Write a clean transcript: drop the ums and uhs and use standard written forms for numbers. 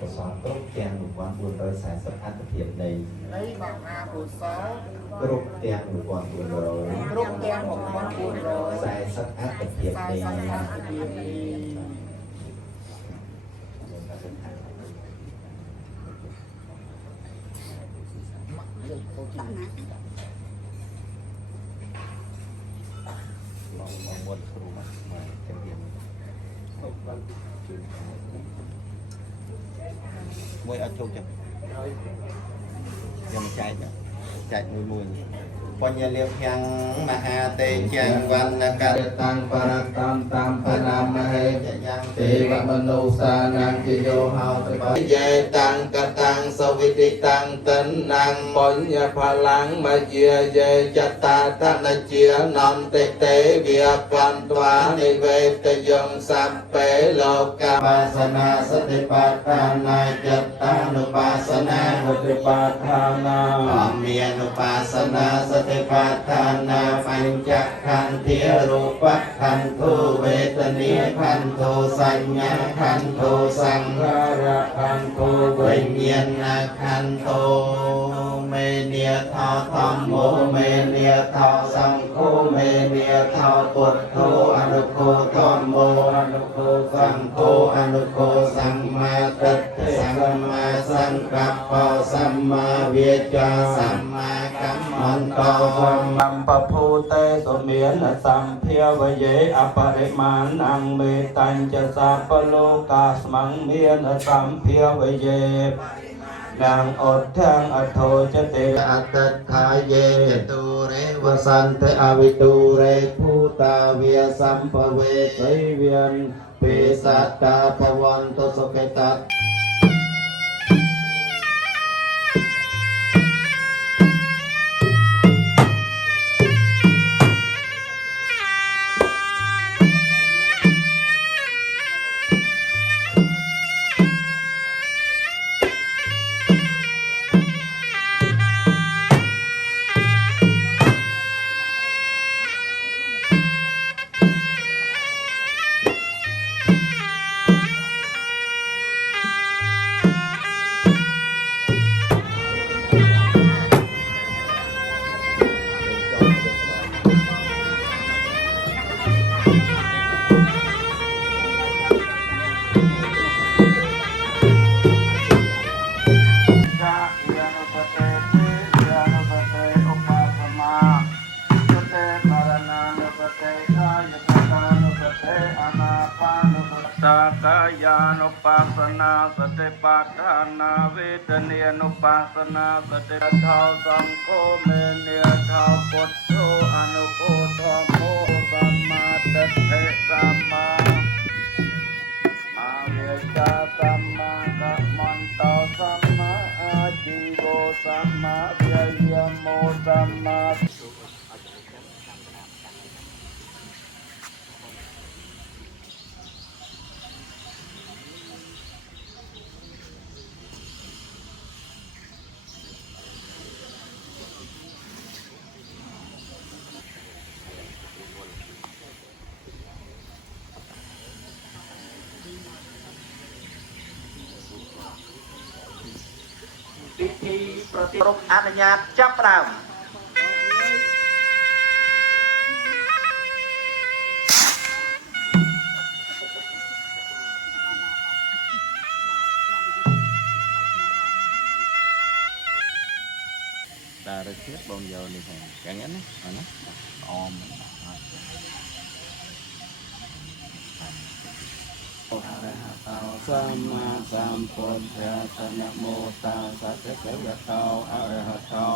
កុសលគ្រប់ទាំង1440អត្ថភាពនៃមហាកុសលគ្រប់ទាំង1440អត្ថភាពនៃមុនគ្រូមកចាំរៀនមួយអត់ជោគចឹងខ្ញុំចែកមួយបញ្ញលាភំមហាតេជង្វណ្ណកតតាំងបរតំតាមបរមហេចយ៉ាងទេវមនុស្សានាងជាយោហោតបយេតាំងកតាំងសវិតិតាំងតនាងបញ្ញផលាំងមជាយេចតាតនជានន្តិទេវិបន្ត្វានិវេតយងសព្ពេលោកកាបាសនាសតិបដ្ឋានាចតានុបាសនាសតិបដ្ឋានាអមានុបាសនាសតិបដ្ឋានាបញ្ចក្ខន្ធារូបខន្ធុវេទនាខន្ធុសញ្ញាខន្ធុសង្ខារខន្ធុវិញ្ញាណខន្ធុមេនាថោធម្មោមេនាថោសង្ឃោមេនាថោពុទ្ធោអនុគោធម្មោអនុគោសង្ឃោអនុគោសម្មាទិដ្ឋិសម្មាសង្កប្បសម្មាវាចាសម្មាកម្មន្តោសម្មពភូតេសុមានសម្ភាវយេអបរិមាណังមេតញ្ចសាបលោកាស្មង្មានសម្ភាវយេดังอดทังอัตโธจเตอัตถาเยตุเรวสันเตอวิตุเรภูตาเวียสัมภเวสีเวียนปิสัตตาภวันตุสุขิตัสกายานุปัสสนาสติปัฏฐานาเวทนานุปัสสนาสติเท้าสังโฆเมเนียเท้าพุทโธอนุโคธรรมโมสัมมาทิฏฐิสัมมาอาเวจาสัมมากัมมันตาสัมมาอาจิโกสัมมาเวียโมสัมมาពិធីប្រតិរោគអនុញ្ញាតចាប់ផ្ដើមតារជាតិបងយកនេះហ្នឹងចឹងណាអមអរហតោសម្មាសម្ពុទ្ធស្សៈនមោតាសៈទេវតោអរហតោ